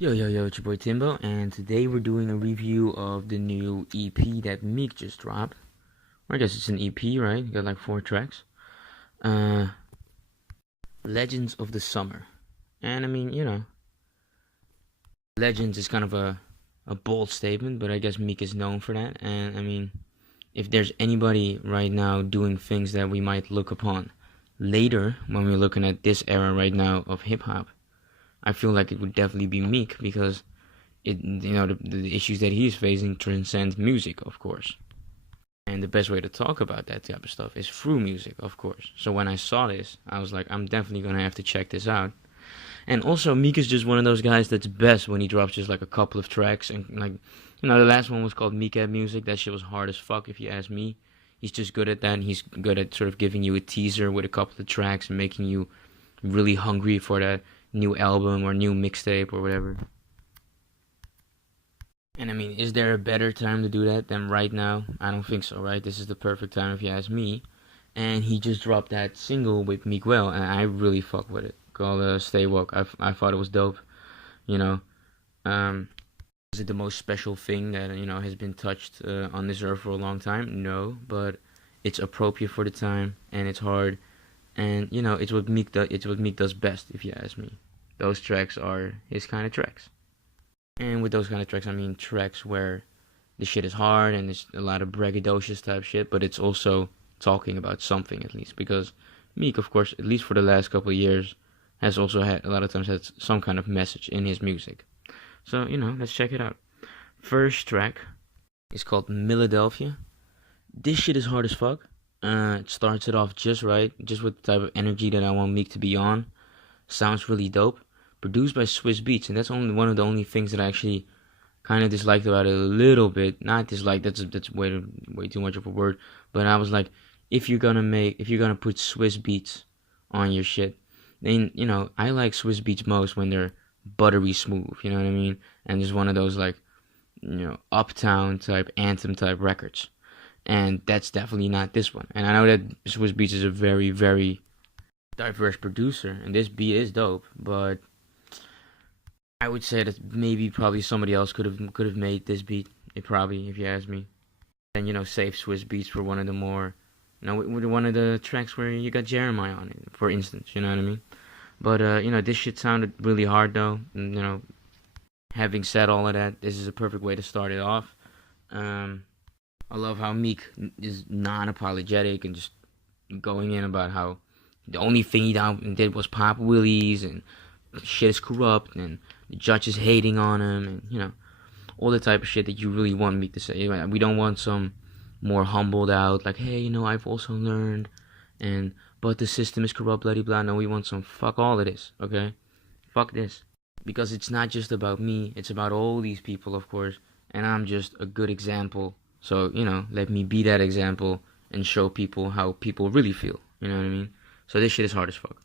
Yo, yo, yo, it's your boy Timbo, and today we're doing a review of the new EP that Meek just dropped. Or I guess it's an EP, right? You got like 4 tracks. Uh, Legends of the Summer. And I mean, Legends is kind of a bold statement, but I guess Meek is known for that. And I mean, if there's anybody right now doing things that we might look upon later when we're looking at this era right now of hip hop, I feel like it would definitely be Meek because the issues that he's facing transcend music, of course. And the best way to talk about that type of stuff is through music, of course. So when I saw this, I was like, I'm definitely gonna have to check this out. And also, Meek is just one of those guys that's best when he drops just like a couple of tracks. And like, the last one was called Meek Music. That shit was hard as fuck, if you ask me. He's just good at that. And he's good at sort of giving you a teaser with a couple of tracks and making you really hungry for that new album or new mixtape or whatever. And I mean, is there a better time to do that than right now? I don't think so, right? This is the perfect time if you ask me. And he just dropped that single with Meek Mill, and I really fuck with it. Called Stay Woke. I thought it was dope. You know, is it the most special thing that has been touched on this earth for a long time? No, but it's appropriate for the time, and it's hard, and it's what Meek does. It's what Meek does best, if you ask me. Those tracks are his kind of tracks. And with those kind of tracks, I mean tracks where the shit is hard and there's a lot of braggadocious type shit, but it's also talking about something at least. Because Meek, of course, at least for the last couple of years, has also had a lot of times had some kind of message in his music. So let's check it out. First track is called Philadelphia. This shit is hard as fuck. It starts it off just right, just with the type of energy that I want Meek to be on. Sounds really dope. Produced by Swiss Beats, and that's only one of the only things that I actually kind of disliked about it a little bit. Not dislike, that's way too much of a word. But I was like, if you're gonna put Swiss Beats on your shit, then I like Swiss Beats most when they're buttery smooth. You know what I mean? And just one of those like uptown type anthem type records. And that's definitely not this one. And I know that Swiss Beats is a very, very diverse producer, and this beat is dope, but I would say that maybe probably somebody else could have made this beat. It probably, if you ask me, and save Swiss Beats for one of the more, with one of the tracks where you got Jeremiah on it, for instance. You know what I mean? But this shit sounded really hard though. And, having said all of that, this is a perfect way to start it off. I love how Meek is non-apologetic and just going in about how the only thing he did was pop wheelies and shit is corrupt and the judge is hating on him and all the type of shit that you really want Meek to say. We don't want some more humbled out like, hey, I've also learned but the system is corrupt, blah blah. No, we want some fuck all of this, okay? Fuck this. Because it's not just about me, it's about all these people, of course, and I'm just a good example. So, let me be that example and show people how people really feel. You know what I mean? So this shit is hard as fuck.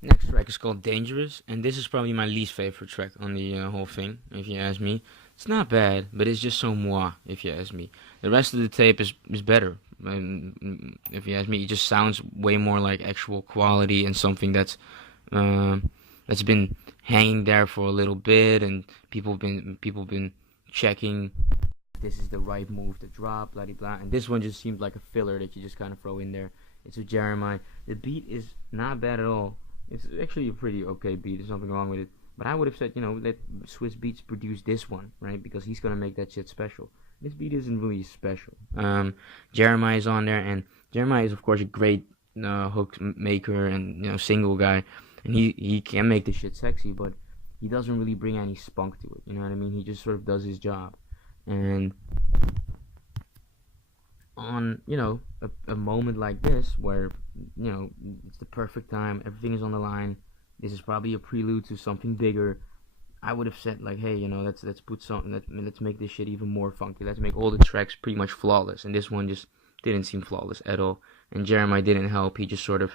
Next track is called Dangerous, and this is probably my least favorite track on the whole thing, if you ask me. It's not bad, but it's just so moi, if you ask me. The rest of the tape is better, if you ask me. It just sounds way more like actual quality and something that's been hanging there for a little bit, and people been checking this is the right move to drop, blah blah. And this one just seems like a filler that you just kind of throw in there. It's with Jeremiah. The beat is not bad at all. It's actually a pretty okay beat. There's nothing wrong with it. But I would have said, let Swiss Beats produce this one, right? Because he's gonna make that shit special. This beat isn't really special. Jeremiah is on there, and Jeremiah is of course a great hook maker and single guy, and he can make the shit sexy, but he doesn't really bring any spunk to it. You know what I mean? He just sort of does his job, and on a moment like this where it's the perfect time, everything is on the line, this is probably a prelude to something bigger. I would have said like, hey, let's put something, let's make this shit even more funky, let's make all the tracks pretty much flawless, and this one just didn't seem flawless at all. And Jeremiah didn't help. He just sort of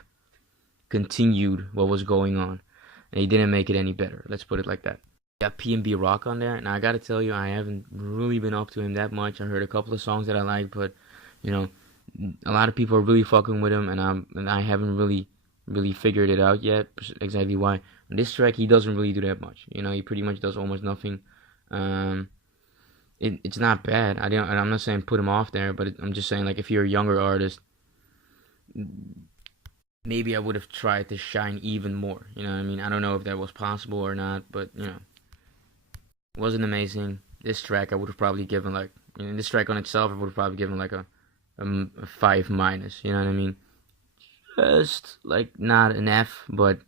continued what was going on, and he didn't make it any better, let's put it like that. Got P&B Rock on there, and I gotta tell you, I haven't really been up to him that much. I heard a couple of songs that I like, but a lot of people are really fucking with him, and I haven't really figured it out yet exactly why. On this track, he doesn't really do that much. You know, he pretty much does almost nothing. Um, it's not bad. I'm not saying put him off there, but I'm just saying like if you're a younger artist, maybe I would have tried to shine even more. You know what I mean? I don't know if that was possible or not, but you know, it wasn't amazing. This track I would have probably given like, you know, this track on itself I would have probably given like a 5 minus. You know what I mean? Just like not an F, but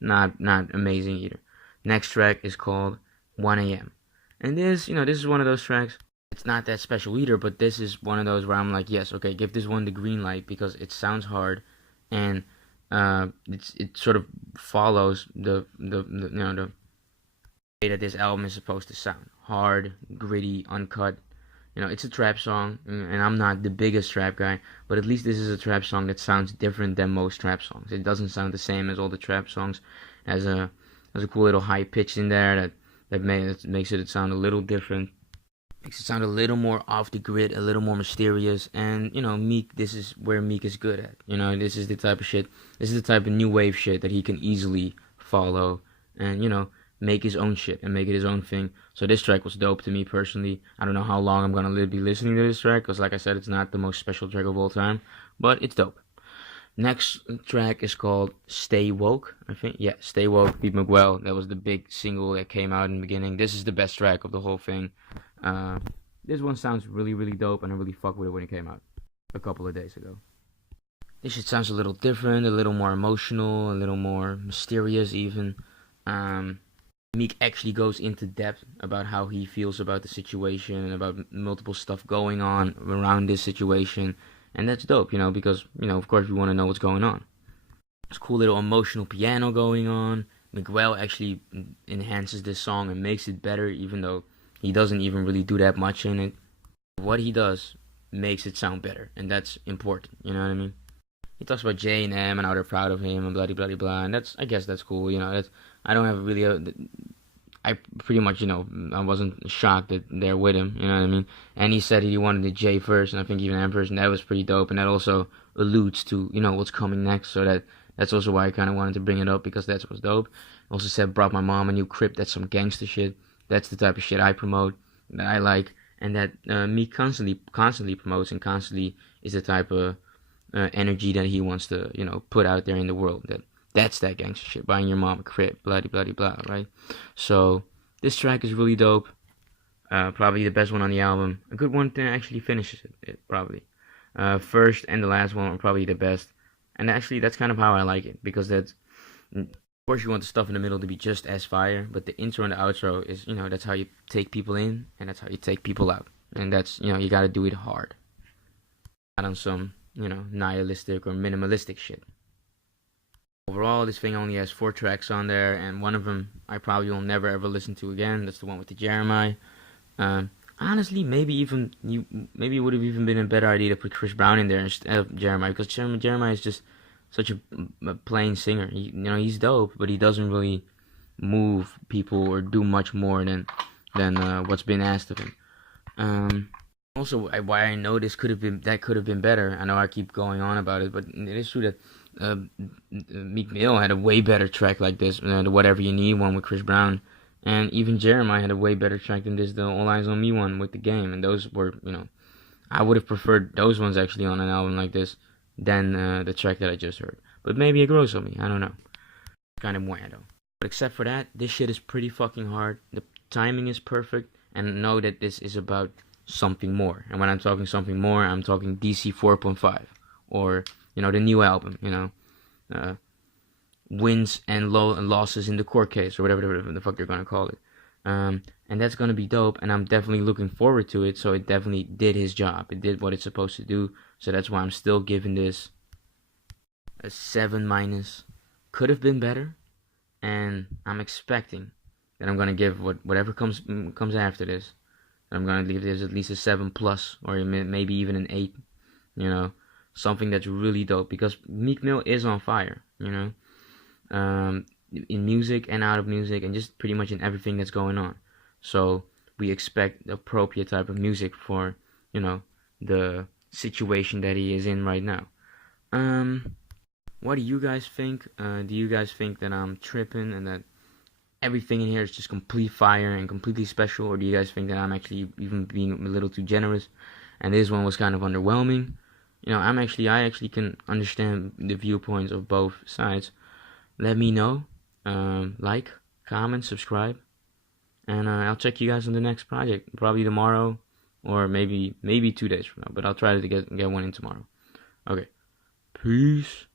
not amazing either. Next track is called 1 a.m. And this is one of those tracks. It's not that special either, but this is one of those where I'm like, yes, okay, give this one the green light because it sounds hard, and it sort of follows the way that this album is supposed to sound: hard, gritty, uncut. You know, it's a trap song, and I'm not the biggest trap guy, but at least this is a trap song that sounds different than most trap songs. It doesn't sound the same as all the trap songs. It has a cool little high pitch in there that makes it sound a little different. Makes it sound a little more off the grid, a little more mysterious, and you know, Meek. This is where Meek is good at. You know, this is the type of shit. This is the type of new wave shit that he can easily follow, and you know, make his own shit and make it his own thing. So this track was dope to me personally. I don't know how long I'm gonna be listening to this track, because like I said, it's not the most special track of all time, but it's dope. Next track is called Stay Woke, I think. Yeah, Stay Woke, Pete Miguel. That was the big single that came out in the beginning. This is the best track of the whole thing. Uh, this one sounds really, really dope, and I really fucked with it when it came out a couple of days ago. This shit sounds a little different, a little more emotional, a little more mysterious even. Um, Meek actually goes into depth about how he feels about the situation and about multiple stuff going on around this situation. And that's dope, you know, because, you know, of course we want to know what's going on. There's cool little emotional piano going on. Miguel actually enhances this song and makes it better, even though he doesn't even really do that much in it. What he does makes it sound better, and that's important, you know what I mean? He talks about J and M and how they're proud of him and blah blah blah blah, and I guess that's cool, you know. I don't have really I pretty much, you know, I wasn't shocked that they're with him, you know what I mean? And he said he wanted the J first, and I think even M first, and that was pretty dope, and that also alludes to, you know, what's coming next, so that's also why I kind of wanted to bring it up, because that's what's dope. Also said, brought my mom a new crib, that's some gangster shit. That's the type of shit I promote, that I like, and that me constantly promotes, and constantly is the type of energy that he wants to, you know, put out there in the world. That's that gangster shit, buying your mom a crib, blah blah blah, right? So this track is really dope. Probably the best one on the album. A good one that actually finishes it probably. First and the last one are probably the best. And actually, that's kind of how I like it, because of course you want the stuff in the middle to be just as fire, but the intro and the outro is, you know, that's how you take people in, and that's how you take people out. And that's, you know, you gotta do it hard. Not on some, you know, nihilistic or minimalistic shit. Overall, this thing only has 4 tracks on there, and one of them I probably will never ever listen to again. That's the one with the Jeremiah. Honestly, maybe it would have even been a better idea to put Chris Brown in there instead of Jeremiah, because Jeremiah is just such a plain singer. You know, he's dope, but he doesn't really move people or do much more than what's been asked of him. Also, why I know this could have been better. I know I keep going on about it, but it is true that Meek Mill had a way better track like this, the Whatever You Need one with Chris Brown, and even Jeremiah had a way better track than this, the All Eyes on Me one with The Game, and those were, you know, I would have preferred those ones actually on an album like this than the track that I just heard. But maybe it grows on me, I don't know. Kind of though. But except for that, this shit is pretty fucking hard. The timing is perfect, and know that this is about something more. And when I'm talking something more, I'm talking DC 4.5, or, you know, the new album, you know, wins and losses in the court case, or whatever the fuck they're gonna call it. And that's gonna be dope, and I'm definitely looking forward to it. So it definitely did his job. It did what it's supposed to do. So that's why I'm still giving this a 7 minus. Could have been better, and I'm expecting that I'm gonna give whatever comes after this. I'm gonna give this at least a 7 plus, or maybe even an 8. You know, something that's really dope, because Meek Mill is on fire. You know, in music and out of music, and just pretty much in everything that's going on. So we expect the appropriate type of music for, you know, the situation that he is in right now. What do you guys think? Do you guys think that I'm tripping and that everything in here is just complete fire and completely special, or do you guys think that I'm actually even being a little too generous, and this one was kind of underwhelming? I actually can understand the viewpoints of both sides. Let me know. Like, comment, subscribe, and I'll check you guys on the next project, probably tomorrow, or maybe 2 days from now. But I'll try to get one in tomorrow. Okay, peace.